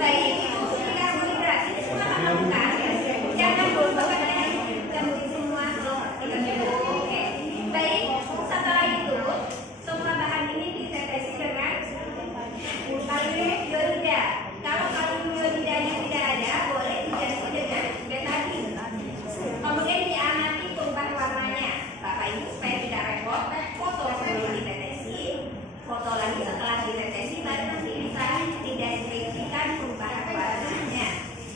Baik, karbohidrat ini semua akan bukan ya. Jangan lupa ganti semua oke. Baik, setelah itu semua bahan ini ditetesi dengan kaloriuria. Kalau kaloriurianya tidak ada, boleh diganti dengan betadine. Kemudian diamati perubahan warnanya, Bapak Ibu, supaya tidak repot. Foto sebelum ditetesi, foto lagi setelah ditetesi, baru nanti bisa dideskripsikan perubahan warnanya.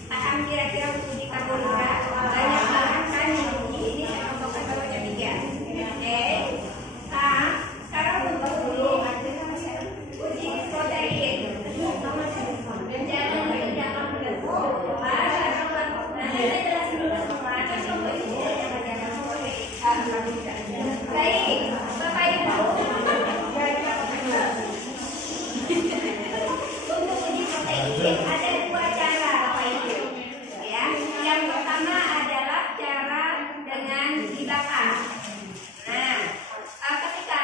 Paham kira-kira untuk uji karbohidrat? Banyak bahan kan yang uji ini saya contohkan barunya 3. Oke. Nah, sekarang untuk dulu uji protein. Jangan jangan baik, Bapak Ibu. Untuk uji protein ada 2 cara, Bapak Ibu. Ya, yang pertama adalah cara dengan dibakar. Nah, ketika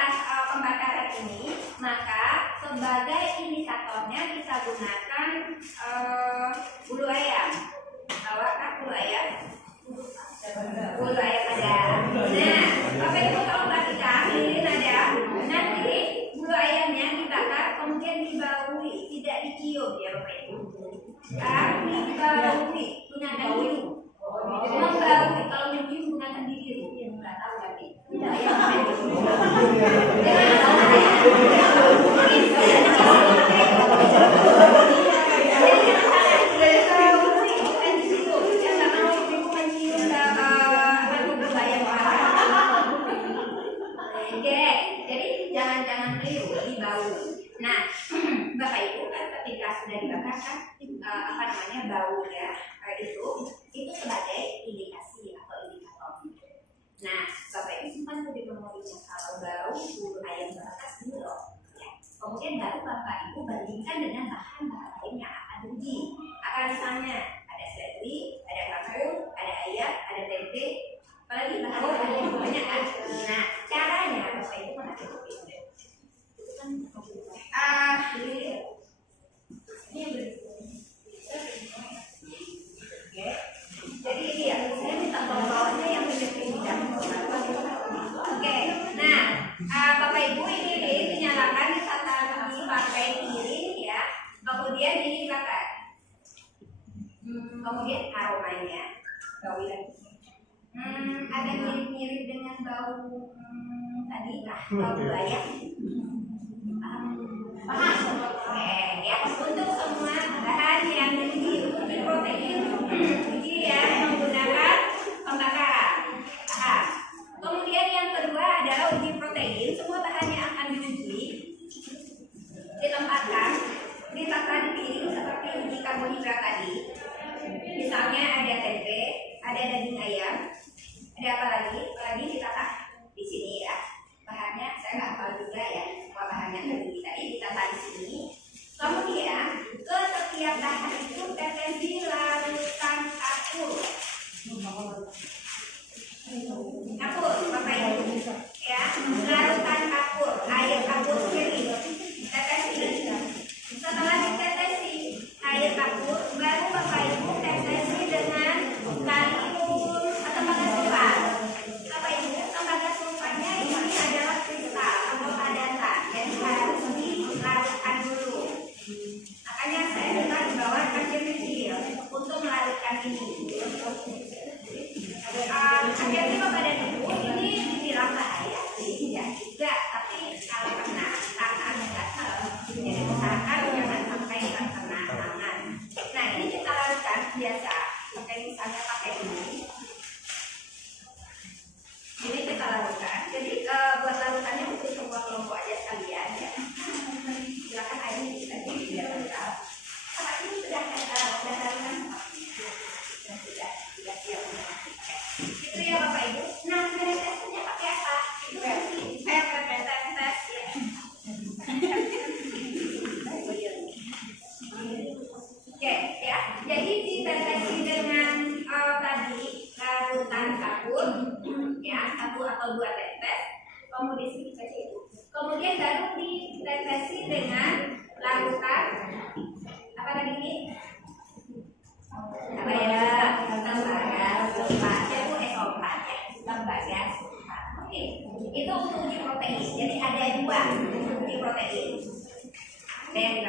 pembakaran ini, maka sebagai indikatornya kita gunakan bulu ayam. Tawakah bulu ayam? Bulu ayam ada. Nah, Bapak Ibu kalau perhatikan, lilin ada. Nanti bulu ayamnya dibakar, kemudian dibaui, tidak dicium ya Bapak Ibu. Dibaui, gunakan hiu. Membaui, kalau mencium gunakan gigi. Nggak tahu tapi. Tidak ya. Jangan keliru, dibaui. Nah, Bapak Ibu kan ketika sudah dibakar kan bau ya itu sebagai indikasi atau indikator. Nah, Bapak Ibu simpan di memorinya kalau bau bulu ayam bekas dulu loh. Ya. Kemudian baru Bapak Ibu bandingkan dengan bahan-bahan lain yang akan diuji. Akan misalnya ada seledri, ada kapur, ada ayam, ada tempe, apalagi bahan-bahan yang banyak kan. Nah, caranya Bapak Ibu mengatur ini. Jadi ini ya, saya minta bawahnya yang menjadi bidang. Oke, nah Bapak Ibu ini dinyalakan dipakai piring ya, kemudian dibakar. Kemudian aromanya, bau lagi. Ada mirip-mirip dengan bau tadi bau ayam. Paham? Oke, ya untuk semua bahan yang diuji protein uji ya menggunakan pembakaran. Paham? Kemudian yang kedua adalah uji protein. Semua bahan yang akan diuji ditempatkan di tataran piring seperti uji karbohidrat tadi. Misalnya ada tempe, ada daging ayam, ada apa lagi? Apalagi ditata di sini ya. Bahannya saya nggak hafal juga ya. Semua bahannya tadi ditata di sini. Kemudian ke setiap bahan itu tetesi larutan kapur. Kapur, Bapak Ibu. Ya, larutan kapur, air kapur sendiri. Tetesi. Setelah ditetesi air kapur, baru Bapak Ibu tetesi dengan kalium atau tembaga sulfat. Bapak Ibu, tembaga sulfatnya ini adalah kristal atau padatan yang harus dilarutkan dulu. Makanya saya minta di bawah kecil untuk melarutkan ini. Hati-hati Bapak dan Ibu, ini dibilang bahaya sih, ya juga, tapi kalau kena tangan gatal, jadi usahakan jangan sampai terkena tangan. Nah ini kita larutkan biasa, pakai misalnya pakai ini kita larutkan. Jadi buat larutannya untuk semua kelompok aja sekalian ya. Silakan airnya bisa biar kental. Apa ini sudah larutan? Sudah siap. Itu ya Bapak Ibu. Nah, tesnya pakai apa? Itu saya pakai tes ya. Oke ya. Jadi ditetesi dengan tadi larutan kapur ya, 1 atau 2 tetes. Kemudian sedikit itu. Kemudian baru ditetesi dengan larutan apa tadi ini?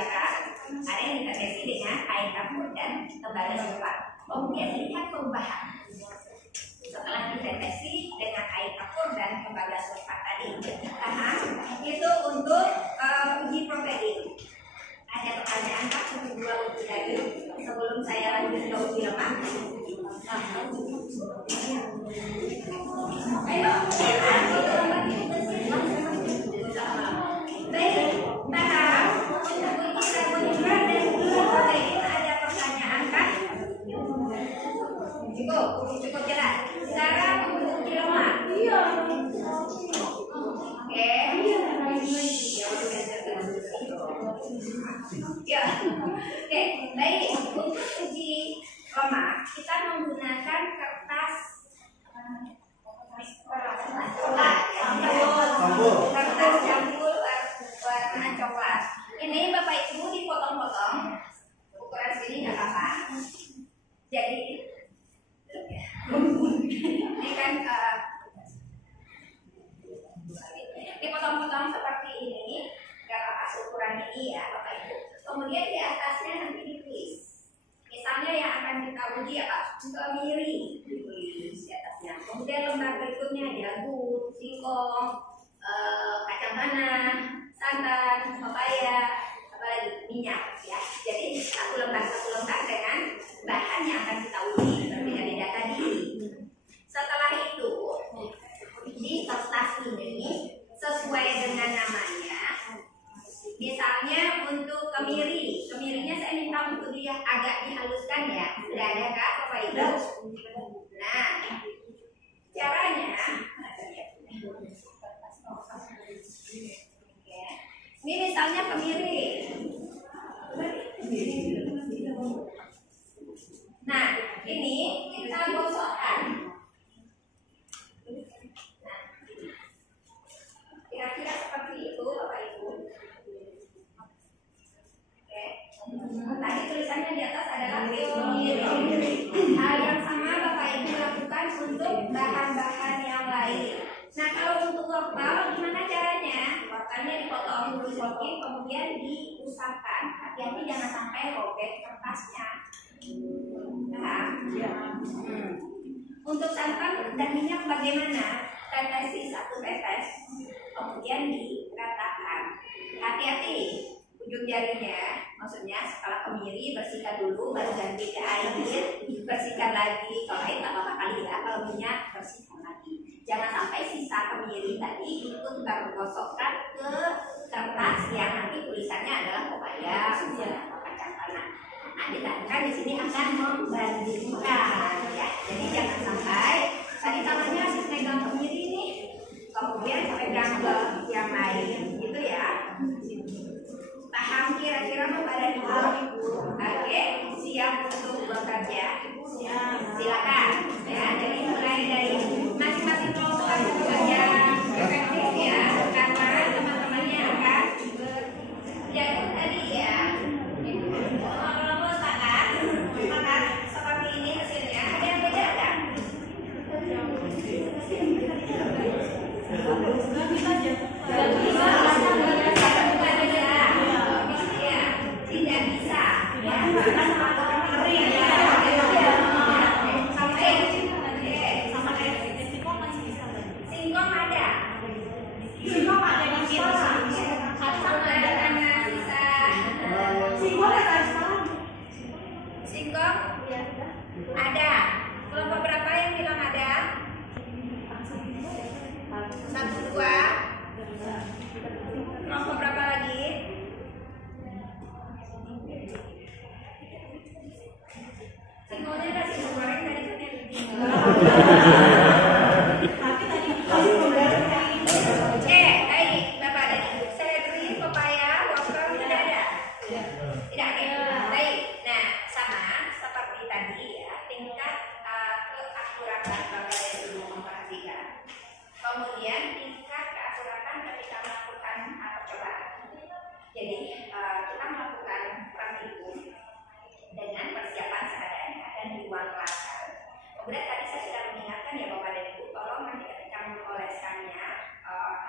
belakang, ada yang dikasih dengan kain kapur dan tembaga coklat. Kemudian lihat perubahan. Setelah diteteksi dengan kain kapur dan tembaga coklat tadi, itu untuk uji protein. Ada pertanyaan Pak untuk dua uji lagi sebelum saya lanjut ke uji lemak. Ayo, baik, tahap untuk uji karbohidrat dan gula protein ada pertanyaan Kak? Cukup jelas. Sekarang untuk uji lemak. Oke. Ya, oke, baik. Untuk uji lemak kita menggunakan kertas campur warna coklat. Ini Bapak Ibu dipotong-potong, ukuran sini nggak apa-apa. Jadi ini kan dipotong-potong seperti ini, nggak apa-apa ukuran ini ya Bapak Ibu. Kemudian di atasnya nanti ditulis. Misalnya yang akan kita uji apa? Kemiri ditulis di atasnya. Kemudian lembar berikutnya jagung, singkong, kacang tanah, santan, pepaya, apalagi minyak ya. Jadi satu lembar dengan bahan yang akan kita uji berbeda-beda tadi. Setelah itu di kertas ini sesuai dengan namanya. Misalnya untuk kemirinya saya minta untuk dia agak dihaluskan ya. Sudah ada Kak Bapak Ibu? Nah, caranya ini misalnya kemiri. Nah, ini kita gosokkan. Nah, kira-kira seperti itu Bapak Ibu. Tadi tulisannya di atas adalah kemiri. Hal yang sama Bapak Ibu lakukan untuk bahan-bahan yang lain. Nah, kalau untuk wortel gimana caranya? Wortelnya dipotong sedikit, kemudian diusapkan. Hati-hati jangan sampai robek kertasnya. Nah, untuk santan dan minyak bagaimana? Tetesi satu tetes, kemudian diratakan. Hati-hati. Ujung jarinya, maksudnya setelah kemiri bersihkan dulu, baru ganti ke air, bersihkan lagi. Kalau air tak apa-apa kali ya, kalau minyak bersihkan lagi. Jangan sampai sisa kemiri tadi ikut tergosokkan ke kertas yang nanti tulisannya adalah pepaya, atau kacang tanah. Nah, kita di sini akan membandingkan, ya. Jadi jangan sampai tadi tangannya habis megang kemiri nih, kemudian pegang ke yang lain, gitu ya. Paham kira-kira pada Ibu? Oke, siap untuk bekerja? Silakan. Ya, jadi mulai dari masing-masing kelompok bekerja efektif ya, karena teman-temannya akan berjalan tadi ya. Kelompok sepakat seperti ini hasilnya. Ada yang beda nggak? Tidak bisa. Singkong ada. Singkong ada di sini. Singkong ada. Kelompok berapa yang bilang ada? 1, 2. Kelompok berapa lagi? Singkongnya ada singkong goreng tadi kan yang baik Bapak dan Ibu. Seledri, pepaya, wortel tidak ada. Tidak ada. Baik. Nah, sama seperti tadi ya, tingkat keakuratan Bapak dan Ibu memperhatikan. Kemudian tingkat keakuratan ketika melakukan percobaan. Jadi kita melakukan praktikum dengan persiapan seadanya dan di ruang kelas. Kemudian tadi saya sudah mengingatkan ya Bapak dan Ibu, tolong nanti ketika mengoleskannya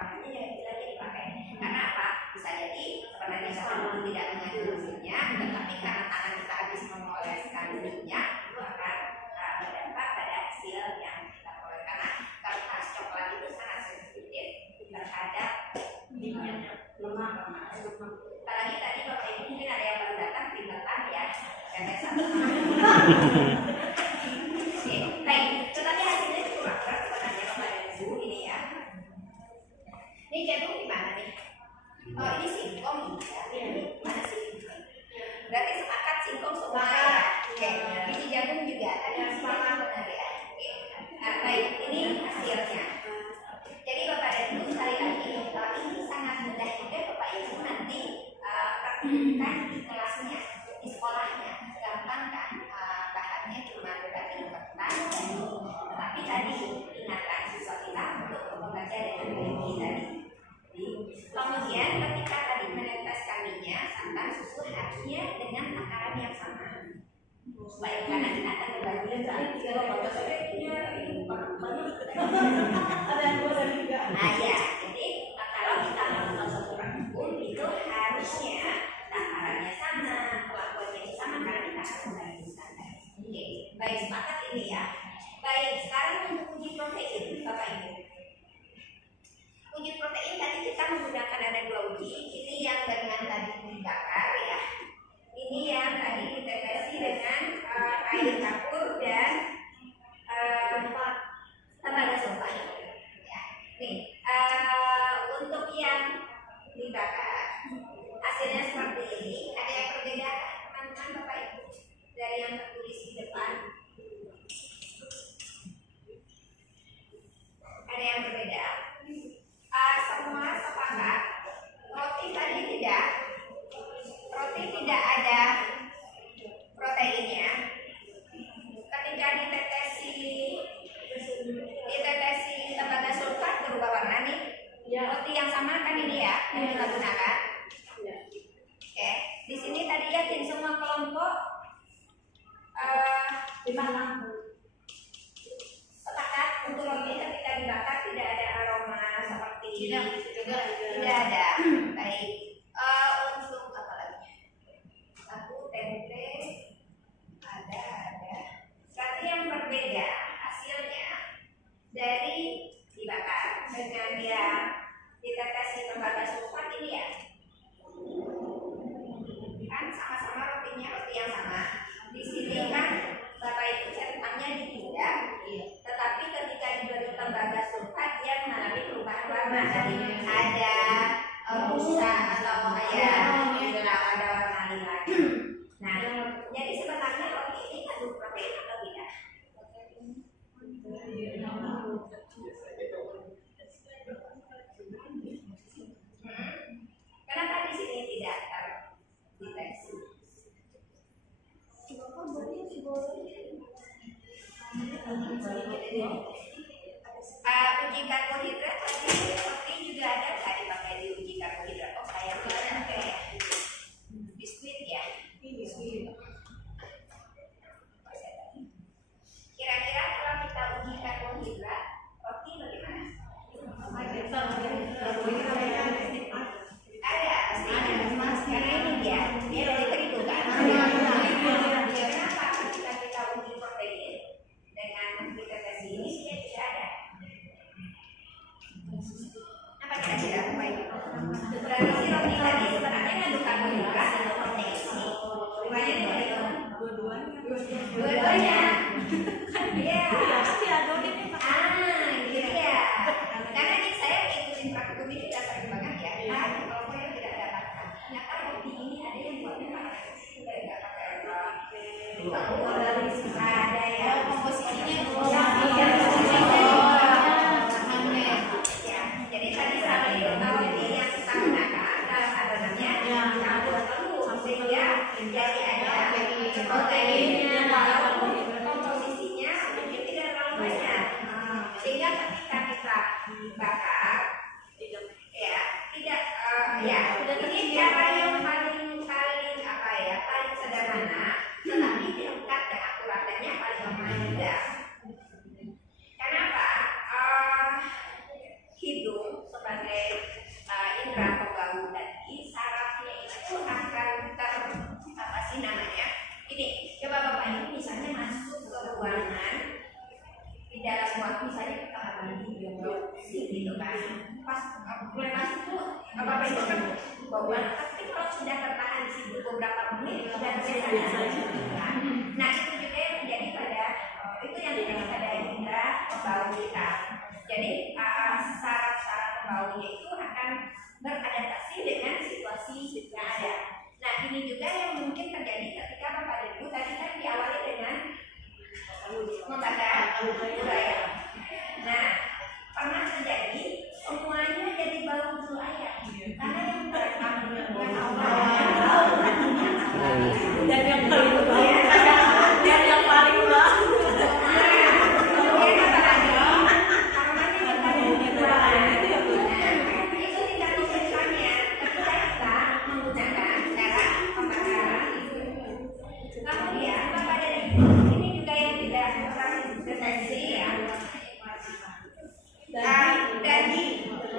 namanya jangan lagi dipakai. Karena apa? Bisa jadi sebenarnya dulu tidak mengandung Apalagi tadi Bapak Ibu mungkin ada yang baru datang tinggalkan ya, tetes satu. Oke, baik. Tetapi hasilnya cukup akurat sebenarnya Bapak Ibu ini ya. Ini jantung gimana nih? Oh ini singkong ya. Ini mana sih? Berarti sepakat singkong semua ya. Oke, ini jantung juga ada sepakat benar ya. Nah, baik, ini hasilnya. Jadi Bapak dan Ibu sekali lagi, ini sangat mudah juga Bapak Ibu nanti praktikkan di kelasnya, di sekolahnya. Gampang kan? Bahannya cuma berarti kertas, tapi tadi ingatkan siswa kita untuk membaca dengan baik tadi. Kemudian ketika tadi meneteskan minyak santan susu harusnya dengan takaran yang sama. Baik, karena kita akan berbagi tadi kalau baca sebaiknya ini ada yang dua dari tiga. Nah ya, jadi kalau kita melakukan suatu hukum itu harusnya takarannya sama, pelakuannya sama karena kita akan berbagi standar. Oke, baik sepakat ini ya. Baik, sekarang untuk uji protein, Bapak Ibu. Uji protein tadi kita menggunakan ada dua uji. Ini yang dengan tadi dibakar ya. Ini yang tadi ditetesi dengan air campur dan tembaga sulfat. Ya. Nih, untuk yang dibakar hasilnya seperti ini. Ada yang berbeda teman-teman Bapak Ibu dari yang tertulis di depan? Ada yang berbeda? Semua sepakat roti tadi tidak ada proteinnya. Ketika ditetesi tembaga sulfat berubah warna nih ya. Roti yang sama kan ini ya yang kita gunakan ya. Oke, di sini tadi yakin semua kelompok di mana sepakat untuk roti ketika dibakar tidak ada aroma seperti tidak ada. Baik, untuk apa lagi? Tahu, tempe ada. Berarti yang berbeda hasilnya dari dibakar dengan yang ditetesi tembaga sulfat ini ya. Kan sama-sama rotinya roti yang sama. Di sini kan Bapak Ibu catatannya dipindah, tetapi ketika diberi tembaga sulfat dia mengalami perubahan warna dari ada rusa atau kayak ada warna lagi. Nah, jadi sebenarnya roti ini mengandung protein atau tidak? Kenapa di sini tidak terdeteksi? Uji karbohidrat tadi seperti juga ada nggak dipakai di uji karbohidrat? Oh saya pakai biskuit ya. Kira-kira kalau kita uji karbohidrat roti bagaimana? Ada pasti karena ini dia roti terigu kan. Kenapa ketika kita uji protein dengan ditetesi ini dia tidak ada? Apa kira-kira Bapak Ibu? Berarti si roti tadi sebenarnya mengandung karbohidrat atau protein sih? Rupanya dari dua-duanya. Iya. Gitu ya. Karena ini saya ikutin praktikum ini tidak sering banget ya. Kalau saya tidak dapatkan. Ternyata roti ini ada yang buatnya pakai sudah tidak pakai ada ya komposisinya ya. Jadi tadi sama itu roti yang kita gunakan dalam adonannya campur telur sehingga jadi ada proteinnya komposisinya mungkin tidak terlalu banyak sehingga ketika kita bakar ya tidak ini cara yang paling apa ya paling sederhana tetapi tingkat keakuratannya paling lemah juga. Kenapa? Hidung sebagai indera pembau tadi sarafnya itu akan apa sih namanya? Ini coba Bapak Ibu misalnya masuk ke ruangan di dalam ruang misalnya ke kamar mandi gitu kan pas mulai masuk tuh Bapak Ibu kan bauan tapi sudah terbiasa. Nah itu juga yang terjadi pada indera pembau kita. Jadi saraf-saraf pembaunya itu akan beradaptasi dengan situasi yang ada. Nah ini juga yang mungkin terjadi ketika Bapak dan Ibu tadi kan diawali dengan membakar budaya. Nah pernah terjadi semuanya jadi bau bulu ayam karena yang merekam yang awal dan yang paling dan yang paling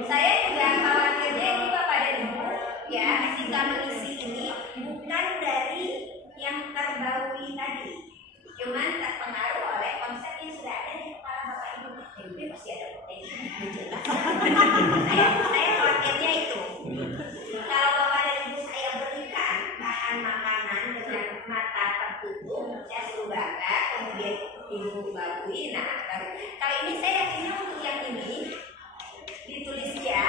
saya juga khawatirnya ini Bapak dan Ibu ya ketika mengisi ini bukan dari yang terbaui tadi, cuman terpengaruh oleh konsep yang sudah ada di kepala Bapak Ibu. Tapi masih ada potensi. Saya khawatirnya itu. Kalau Bapak dan Ibu saya berikan bahan makanan dengan mata tertutup, saya suruh bakar, kemudian Ibu baui. Nah, kalau ini saya yakinnya untuk yang ini ditulis ya,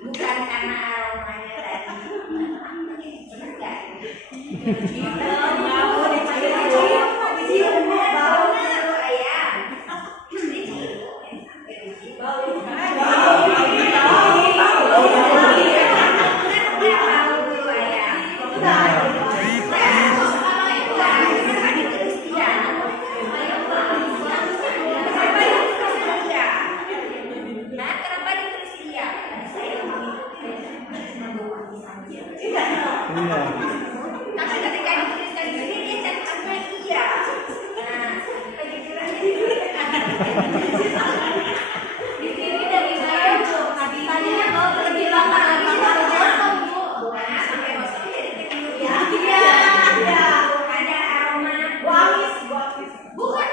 bukan karena aromanya tadi. Benar nggak? Bau dicium bau ayam. Tapi ketika dituliskan di sini dia catatan iya. Nah, kejujurannya di sini dari saya tadinya mau pergi lama lagi sampai masuk jadi iya. Ada aroma wangi, bukan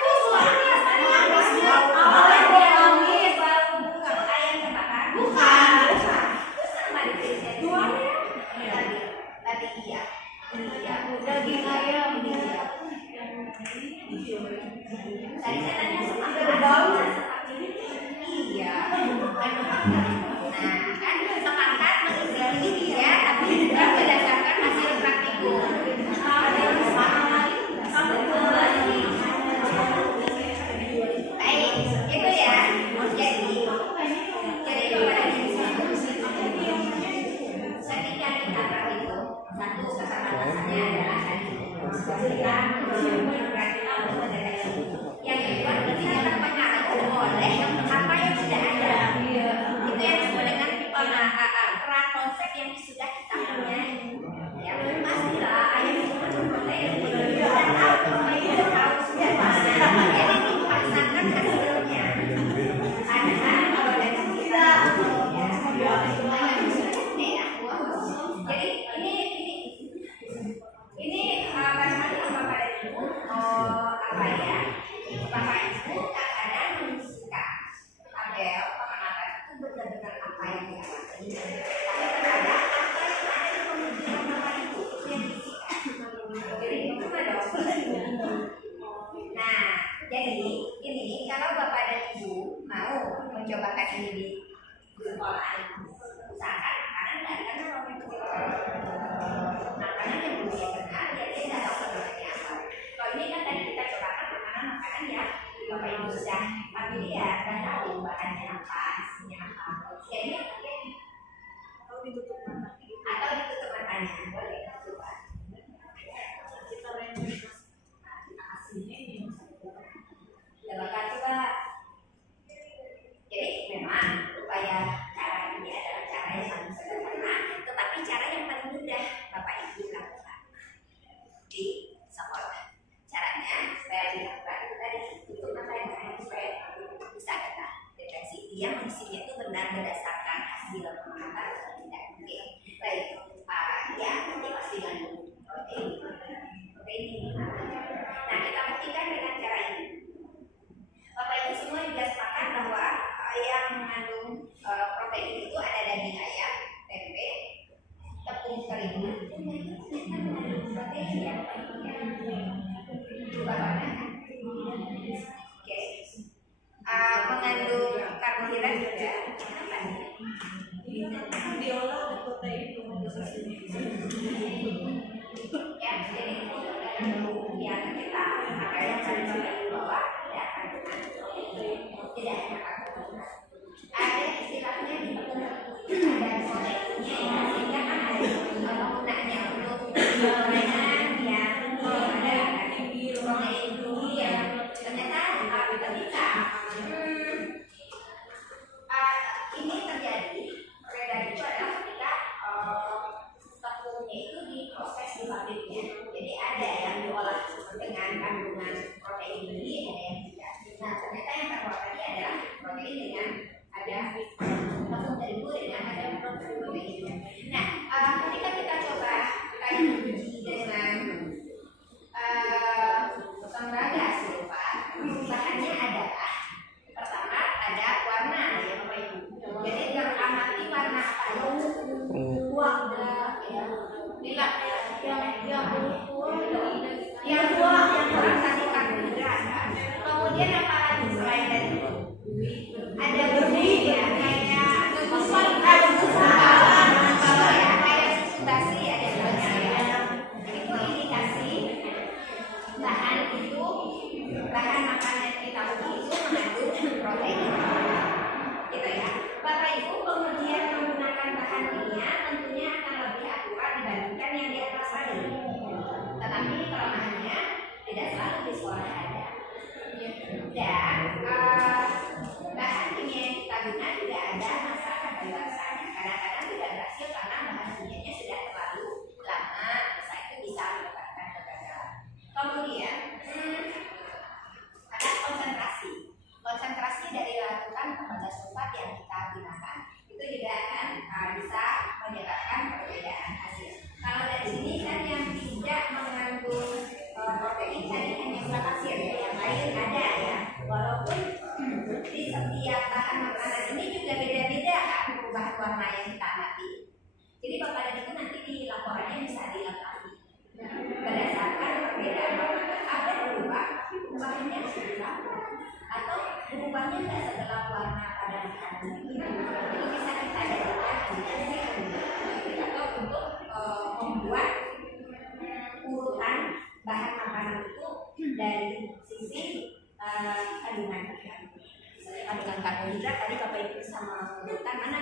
wangi, bau ayam terbakar, bukan. Terus sama dituliskan tadi iya, daging ayam tadi saya tanya sama berbau iya. Nah kan sepakat mengizinkan dia tapi bukan berdasarkan hasil praktikum. Baik itu ya. Jadi ketika kita berhitung satu keterbatasannya adalah tadi yang kedua tidak terpengaruh oleh apa yang sudah ada. Itu yang disebut dengan konsep yang sudah kita punya. Ya pastilah ayam itu protein dan tahu sudah mana. Jadi dipaksakan hasilnya. Ada kalau dari kita jadi ini barangkali Bapak dan Ibu Bapak Ibu kadang menyuka tabel pengamatan itu benar-benar apa yang diamati, tapi terkadang apa yang ada di pemikiran Bapak Ibu itu yang disikat. Jadi cuma dong. Nah, jadi ini kalau Bapak dan Ibu mau mencobakan ini di sekolah, usahakan makanan dan karena makanan yang belum dia kenal ya dia tidak tahu sebenarnya apa. Kalau ini kan tadi kita cobakan makanan ya Bapak Ibu sudah familiar dan tahu bahannya apa, isinya apa. Jadi atau ditutup matanya boleh coba. Coba coba. Jadi memang upaya cara ini adalah cara yang sangat sederhana, tetapi cara yang paling mudah Bapak Ibu lakukan di sekolah. Caranya supaya dilakukan tadi tutup matanya supaya bisa kita deteksi dia mengisinya itu benar berdasarkan hasil pengamatan atau tidak. Oke, baik. Ya nanti pasti mengandung protein. Nah kita buktikan dengan cara ini. Bapak Ibu semua juga sepakat bahwa yang mengandung protein itu ada daging ayam, tempe, tepung terigu, ya. Berubah warna. Oke. Mengandung karbohidrat juga. Apa nih? Biola ada protein. Ya, jadi itu yang kita pakai yang tadi di bawah ada kandungan protein, tidak ada karbohidrat. Ada istilahnya di ada proteinnya ya, sehingga kan ada penggunanya untuk gorengan yang ada protein tinggi ya. Ternyata ketika ini terjadi, perbedaan itu adalah ketika tepungnya itu diproses di pabriknya. Jadi ada yang diolah dengan kandungan protein tinggi, ada yang tidak. Nah, ternyata yang terkeluar tadi adalah protein dengan ada tepung terigu dengan ada protein. Nah, ketika kita coba uji dengan tembaga serupa, bahannya adalah pertama ada warna ya Bapak Ibu. Jadi teramati warna apa itu? Buah lila yang buah yang kurang tadi karbohidrat. Kemudian apa lagi selain dari itu? Ada bumi ya kayak susu kayak susu basi ada banyak. Itu indikasi bahan itu bahan makanan kita itu mengandung protein. Gitu ya. Bapak Ibu kemudian menggunakan bahan kimia tentunya akan lebih akurat dibandingkan yang di atas tadi. Tetapi kelemahannya tidak selalu di sekolah ada. Dan bahan kimia yang kita gunakan tidak ada masa kadaluarsanya. Kadang-kadang tidak berhasil karena bahan kimianya sudah terlalu lama, masa itu bisa menyebabkan kegagalan. Kemudian ada konsentrasi dari larutan kepada sulfat yang kita gunakan itu juga akan bisa menyebabkan perbedaan hasil. Kalau dari sini kan yang tidak mengandung protein tadi hanya gula pasir ya, yang lain ada ya. Walaupun di setiap bahan makanan ini juga beda-beda kan perubahan warna yang kita amati. Jadi Bapak dan Ibu nanti di laporannya bisa dilengkapi berdasarkan perbedaan warna. Ada berubah, tapi perubahannya sama atau berubahnya tidak segelap warna pada makanan itu bisa kita dapatkan atau untuk membuat urutan bahan makanan itu dari sisi kandungan karbohidrat tadi Bapak Ibu bisa menentukan mana